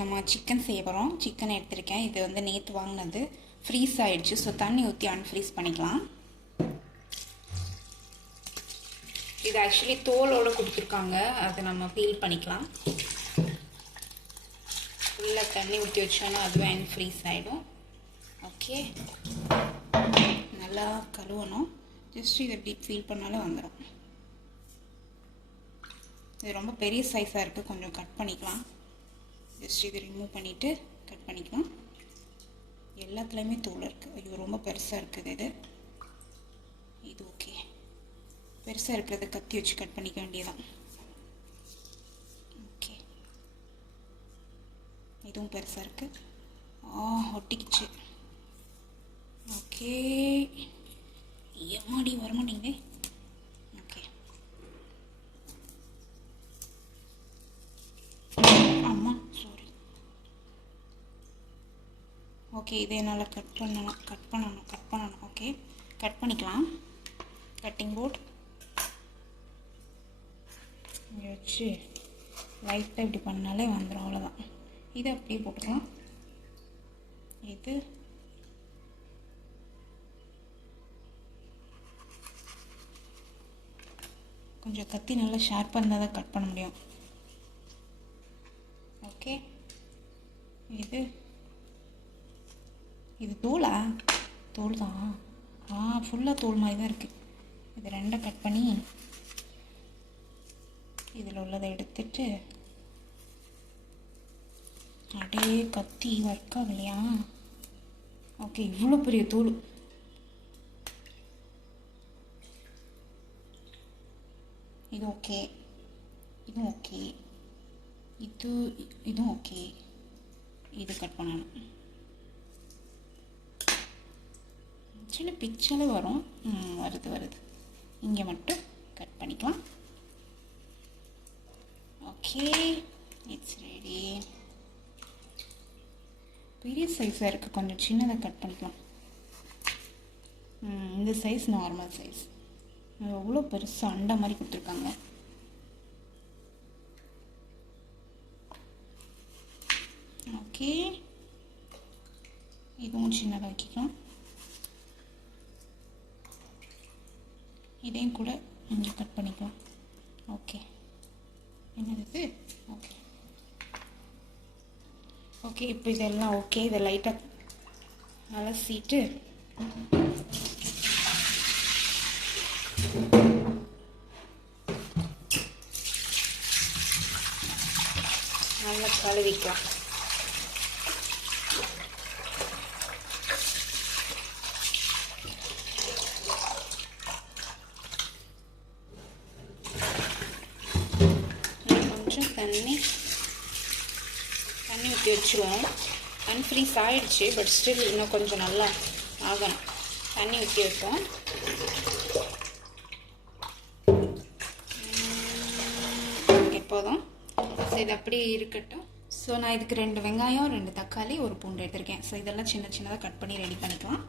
நம்ம சிக்கன் செய்ய போகிறோம். சிக்கன் எடுத்திருக்கேன். இது வந்து நேற்று வாங்கினது, ஃப்ரீஸ் ஆகிடுச்சு. ஸோ தண்ணி ஊற்றி அன்ஃப்ரீஸ் பண்ணிக்கலாம். இது ஆக்சுவலி தோலோடு கொடுத்துருக்காங்க, அதை நம்ம பீல் பண்ணிக்கலாம். ஃபுல்லாக தண்ணி ஊற்றி வச்சோன்னா அதுவே அன்ஃப்ரீஸ் ஆகிடும். ஓகே, நல்லா கழுவணும். ஜஸ்ட் இதை எப்படி ஃபீல் பண்ணாலும் வந்துடும். இது ரொம்ப பெரிய சைஸாக இருக்குது, கொஞ்சம் கட் பண்ணிக்கலாம். ஜஸ்ட் இது ரிமூவ் பண்ணிவிட்டு கட் பண்ணிக்கலாம். எல்லாத்துலேயுமே தோல் இருக்குது. ஐயோ, ரொம்ப பெருசாக இருக்குது இது. இது ஓகே, பெருசாக இருக்கிறத கத்தி வச்சு கட் பண்ணிக்க வேண்டியதான். ஓகே, இதுவும் பெருசாக இருக்குது. ஒட்டிக்கிச்சு. ஓகே, ஏமாடி வரமாட்டேங்குதே. ஓகே, அம்மா சாரி. ஓகே, இதை என்னால் கட் பண்ணணும். ஓகே, கட் பண்ணிக்கலாம். கட்டிங் போர்ட் இங்கே வச்சு லைட்டாக இப்படி பண்ணாலே வந்துடும், அவ்வளோதான். இதை அப்படியே போட்டுக்கலாம். இது கொஞ்சம் கத்தி நல்லா ஷார்ப்பாக இருந்தால் தான் கட் பண்ண முடியும். ஓகே, இது தோலா? தோல் தான். ஃபுல்லாக தோல் மாதிரி தான் இருக்குது. இது ரெண்டை கட் பண்ணி இதில் உள்ளதை எடுத்துட்டு, அப்படியே கத்தி ஒர்க் ஆகலையா? ஓகே, இவ்வளோ பெரிய தோல். இது ஓகே, இதுவும் ஓகே, இதுவும் ஓகே. இது கட் பண்ணணும். சின்ன பிக்சரே வரும். வருது. இங்கே மட்டும் கட் பண்ணிக்கலாம். Okay, it's ready. பெரிய சைஸாக இருக்குது, கொஞ்சம் சின்னதாக கட் பண்ணிக்கலாம். இந்த சைஸ் நார்மல் சைஸ். எவ்வளோ பெருசாக அண்டா மாதிரி கொடுத்துருக்காங்க. ஓகே, இதுவும் சின்னதாக வைக்கலாம். இதையும் கூட இங்கே கட் பண்ணிக்கலாம். ஓகே, என்னது? ஓகே, இப்போ இதெல்லாம் ஓகே. இதை லைட்டாக அலசிட்டு நல்லா கழுவிக்கலாம். கொஞ்சம் தண்ணி ஊற்றி வச்சுருவோம். அன்ஃப்ரீஸ் ஆகிடுச்சு, பட் ஸ்டில் இன்னும் கொஞ்சம் நல்லா ஆகணும். தண்ணி ஊற்றி வைப்போம். எப்போதும் ஸோ இது அப்படி இருக்கட்டும். ஸோ நான் இதுக்கு 2 வெங்காயம், 2 தக்காளி, 1 பூண்டு எடுத்திருக்கேன். ஸோ இதெல்லாம் சின்னதாக கட் பண்ணி ரெடி பண்ணிக்கலாம்.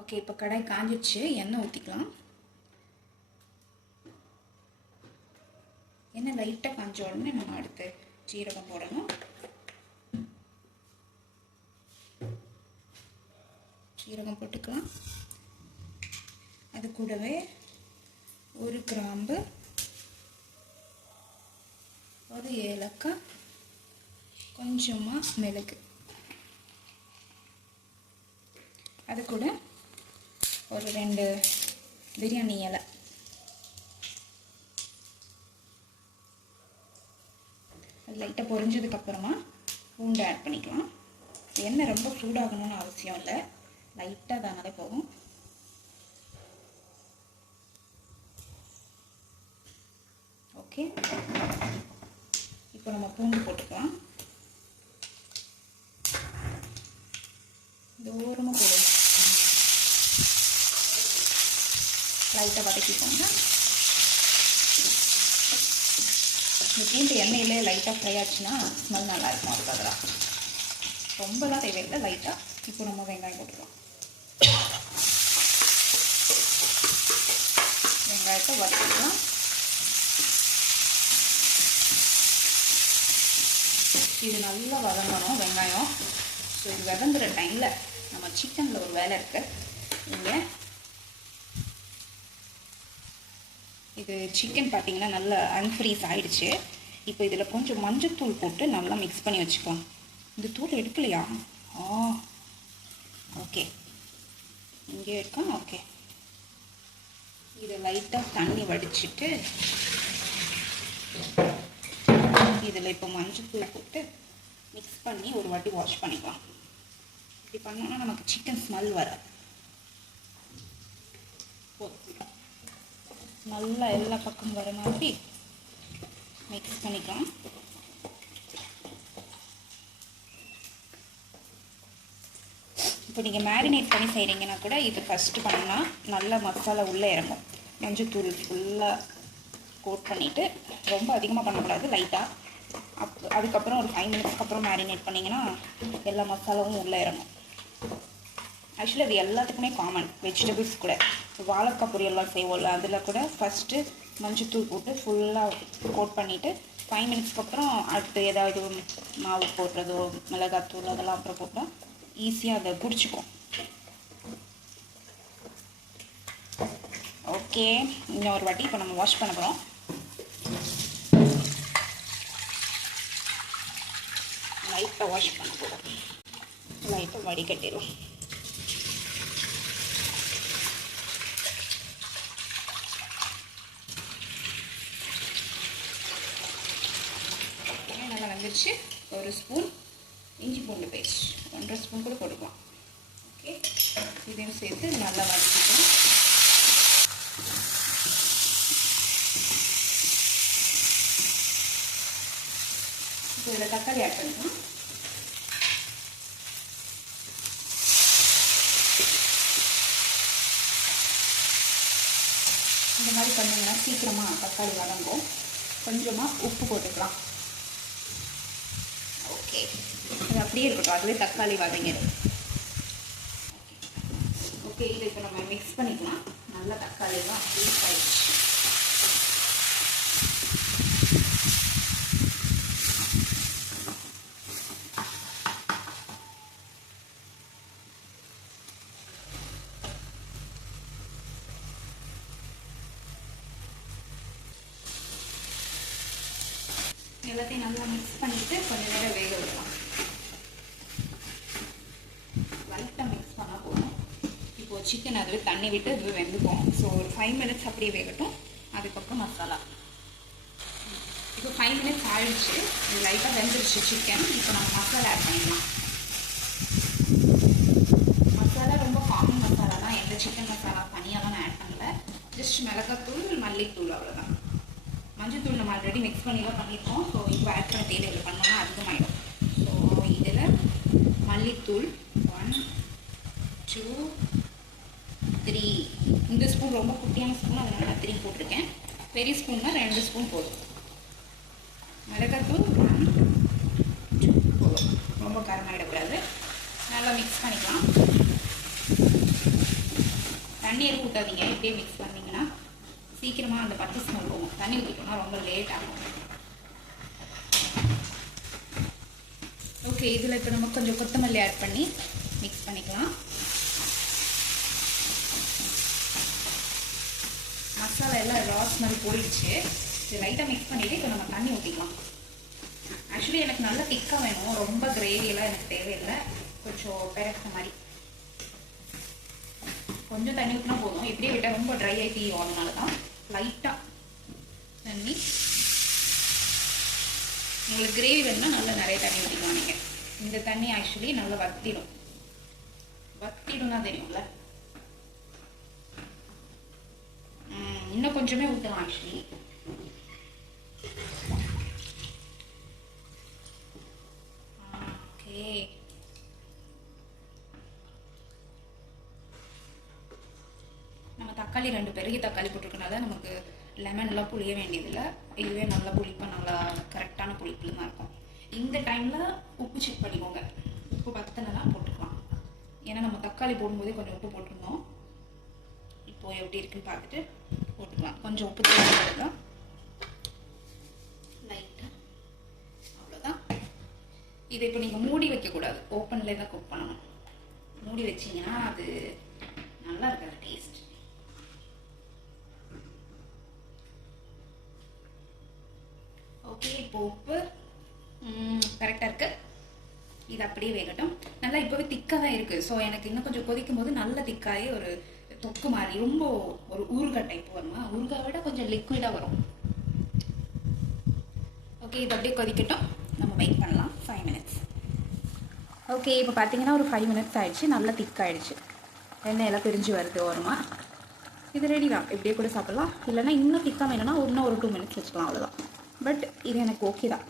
ஓகே, இப்போ கடாய் காஞ்சிடுச்சு. எண்ணெய் ஊற்றிக்கலாம். எண்ணெய் லைட்டாக காஞ்ச உடனே நம்ம அடுத்து ஜீரகம் போடணும். ஜீரகம் போட்டுக்கலாம். அது கூடவே 1 கிராம்பு, 1 ஏலக்காய், கொஞ்சமாக மிளகு, அது கூட ஒரு 2 பிரியாணி இலை, லைட்டாக பொரிஞ்சதுக்கப்புறமா பூண்டு ஆட் பண்ணிக்கலாம். எண்ணெய் ரொம்ப சூடாகணும்னு அவசியம் இல்லை, லைட்டாக தானாலே போகும். ஓகே, இப்போ நம்ம பூண்டு போட்டுக்கலாம். தூரமாக போடு, லைட்டாக வதக்கிக்கோங்க. இந்த பூண்டு எண்ணெயிலே லைட்டாக ஃப்ரை ஆச்சுன்னா ஸ்மெல் நல்லாயிருக்கும். அதுக்காக தான், ரொம்பலாம் தேவையில்லை, லைட்டாக. இப்போ நம்ம வெங்காயம் போட்டுக்கலாம். வெங்காயத்தை வதக்கிக்கலாம். இது நல்லா வதங்கணும் வெங்காயம். ஸோ இது வதங்குற டைமில் நம்ம சிக்கனில் ஒரு வேலை இருக்குது. இங்கே இது சிக்கன் பார்த்திங்கன்னா நல்லா அன்ஃப்ரீஸ் ஆகிடுச்சு. இப்போ இதில் கொஞ்சம் மஞ்சத்தூள் போட்டு நல்லா மிக்ஸ் பண்ணி வச்சுக்கலாம். இந்த தூள் எடுக்கலையா? ஓகே, இங்கே இருக்கா. ஓகே, இதை லைட்டாக தண்ணி வடிச்சிட்டு இதில் இப்போ மஞ்சத்தூள் போட்டு மிக்ஸ் பண்ணி ஒரு வாட்டி வாஷ் பண்ணிக்கலாம். இப்படி பண்ணோன்னா நமக்கு சிக்கன் ஸ்மெல் வராது. நல்லா எல்லா பக்கம் வர மாதிரி மிக்ஸ் பண்ணிக்கலாம். இப்போ நீங்கள் மேரினேட் பண்ணி செய்கிறீங்கன்னா கூட இது ஃபஸ்ட்டு பண்ணால் நல்லா மசாலா உள்ளே இறங்கும். மஞ்சத்தூள் ஃபுல்லாக கோட் பண்ணிவிட்டு, ரொம்ப அதிகமாக பண்ணக்கூடாது, லைட்டாக. அதுக்கப்புறம் ஒரு 5 மினிட்ஸ்க்கு அப்புறம் மேரினேட் பண்ணிங்கன்னா எல்லா மசாலாவும் உள்ளே இறங்கும். ஆக்சுவலி அது எல்லாத்துக்குமே காமன். வெஜிடபிள்ஸ் கூட வாழைக்காய் பொரியெல்லாம் செய்வோம்ல, அதில் கூட ஃபஸ்ட்டு மஞ்சத்தூள் போட்டு ஃபுல்லாக கோட் பண்ணிவிட்டு 5 மினிட்ஸ்க்கு அப்புறம் அடுத்து ஏதாவது மாவு போடுறதோ மிளகாத்தூள் அதெல்லாம் அப்புறம் போட்டால் ஈஸியாக அதை பிடிச்சிக்கும். ஓகே, இன்னொரு வாட்டி இப்போ நம்ம வாஷ் பண்ண போகிறோம். லைட்டாக வாஷ் பண்ண போகிறோம், லைட்டாக வடிகட்டிடும். நல்லா வந்துருச்சு. ஒரு ஸ்பூன் இஞ்சி பூண்டு பேஸ்ட், 1.5 ஸ்பூன் கூட போட்டுக்கலாம். ஓகே, இதையும் சேர்த்து நல்லா வதக்கிக்கலாம். இப்போ இதில் தக்காளி ஆட் பண்ணிக்கலாம். இந்த மாதிரி பண்ணிங்கன்னா சீக்கிரமாக தக்காளி வதங்கும். கொஞ்சமாக உப்பு போட்டுக்கலாம். ஓகே, இது அப்படியே இருக்கட்டும், அதுவே தக்காளி வதங்கிடும். ஓகே, இதை இப்போ நம்ம மிக்ஸ் பண்ணிக்கலாம். நல்லா தக்காளியெல்லாம் மிக்ஸ் ஆகிடுச்சு. எல்லாத்தையும் நல்லா மிக்ஸ் பண்ணிவிட்டு கொஞ்சம் நேரம் வேக விடலாம். லைட்டாக மிக்ஸ் பண்ணால் போதும். இப்போது சிக்கன் அதுவே தண்ணி விட்டு அதுவே வெந்துக்கும். ஸோ ஒரு 5 மினிட்ஸ் அப்படியே வேகட்டும். அதுக்கப்புறம் மசாலா. இப்போ 5 மினிட்ஸ் ஆயிடுச்சு. இது லைட்டாக வெந்துருச்சு சிக்கன். இப்போ நம்ம மசாலா ஆட் பண்ணிடலாம். மசாலா ரொம்ப காமன் மசாலா தான், எந்த சிக்கன் மசாலா தனியாகலாம் நான் ஆட் பண்ணல. ஜஸ்ட் மிளகாத்தூள், மல்லித்தூள், அவ்வளோதான். மஞ்சத்தூள் நம்ம ஆல்ரெடி மிக்ஸ் பண்ணிலாம் பண்ணியிருக்கோம். ஸோ இப்போ ஆட் பண்ண தேவையில்லை, பண்ணோன்னா அதிகமாகிடும். ஸோ இதில் மல்லித்தூள் 1 2 3, இந்த ஸ்பூன் ரொம்ப குட்டியான ஸ்பூன், அதனால நான் 3 போட்டிருக்கேன். பெரிய ஸ்பூன்னா 2 ஸ்பூன் போதும். மிளகாத்தூள் 1 2 போதும், ரொம்ப காரமாகிடக்கூடாது. நல்லா மிக்ஸ் பண்ணிக்கலாம். தண்ணி எதுவும் ஊற்றாதீங்க, இப்படியே மிக்ஸ் பண்ணிங்கன்னா சீக்கிரமாக அந்த பச்சை ஸ்மெல் போகும். தண்ணி ஊற்றிட்டோம்னா ரொம்ப லேட் ஆகும். ஓகே, இதில் இப்போ நம்ம கொஞ்சம் கொத்தமல்லி ஆட் பண்ணி மிக்ஸ் பண்ணிக்கலாம். மசாலா எல்லாம் ரா ஸ்மெல் போயிடுச்சு. இது லைட்டாக மிக்ஸ் பண்ணிவிட்டு இப்போ நம்ம தண்ணி ஊற்றிக்கலாம். ஆக்சுவலி எனக்கு நல்லா திக்காக வேணும், ரொம்ப கிரேவியெல்லாம் எனக்கு தேவையில்லை. கொஞ்சம் பெரட்ட மாதிரி கொஞ்சம் தண்ணி ஊற்றினா போதும். இப்படியே விட்டால் ரொம்ப ட்ரை ஆகி தீயும். அதனால தான் லைட்டாக தண்ணி. உங்களுக்கு கிரேவி வேணும்னா நல்லா நிறைய தண்ணி ஊற்றிக்கலாம் நீங்கள். இந்த தண்ணி ஆக்சுவலி நல்லா வத்திடும்னா தெரியும்ல. இன்னும் கொஞ்சமே ஊற்றலாம் ஆக்சுவலி. ஓகே, நம்ம தக்காளி 2 பெரிய தக்காளி போட்டிருக்கனால நமக்கு லெமன்லாம் புளிய வேண்டியதில்லை. இதுவே நல்லா புளிப்பாக நல்லா கரெக்டான புளிப்புல தான் இருக்கும். இந்த டைமில் உப்பு செக் பண்ணிக்கோங்க. உப்பு பத்தனைலாம் போட்டுக்கலாம். ஏன்னா நம்ம தக்காளி போடும்போதே கொஞ்சம் உப்பு போட்டிருந்தோம். இப்போது எப்படி இருக்குன்னு பார்த்துட்டு போட்டுக்கலாம். கொஞ்சம் உப்பு தேவைப்படுது தான் லைட்டாக, அவ்வளோதான். இதை இப்போ நீங்கள் மூடி வைக்கக்கூடாது, ஓப்பன்லேயே தான் குக் பண்ணணும். மூடி வச்சிங்கன்னா அது நல்லா இருக்காது டேஸ்ட். ஓகே, இப்போ உப்பு கரெக்டாக இருக்குது. இது அப்படியே வேகட்டும். நல்லா இப்போவே திக்காக தான் இருக்குது. ஸோ எனக்கு இன்னும் கொஞ்சம் கொதிக்கும் போது நல்லா திக்காகி ஒரு தொக்கு மாதிரி ரொம்ப ஒரு ஊறுகாய் டைப் வருமா. ஊறுகாய் விட கொஞ்சம் லிக்விடாக வரும். ஓகே, இது அப்படியே கொதிக்கட்டும். நம்ம வெயிட் பண்ணலாம் 5 மினிட்ஸ். ஓகே, இப்போ பார்த்தீங்கன்னா ஒரு 5 மினிட்ஸ் ஆகிடுச்சு. நல்லா திக்காகிடுச்சு. எண்ணெயெல்லாம் பிரிஞ்சு வருது ஓரமா. இது ரெடி தான். இப்படியே கூட சாப்பிட்லாம். இல்லைனா இன்னும் திக்காக வேணும்னா இன்னும் ஒரு 2 மினிட்ஸ் வச்சுக்கலாம், அவ்வளோதான். பட் இது எனக்கு ஓகே தான்.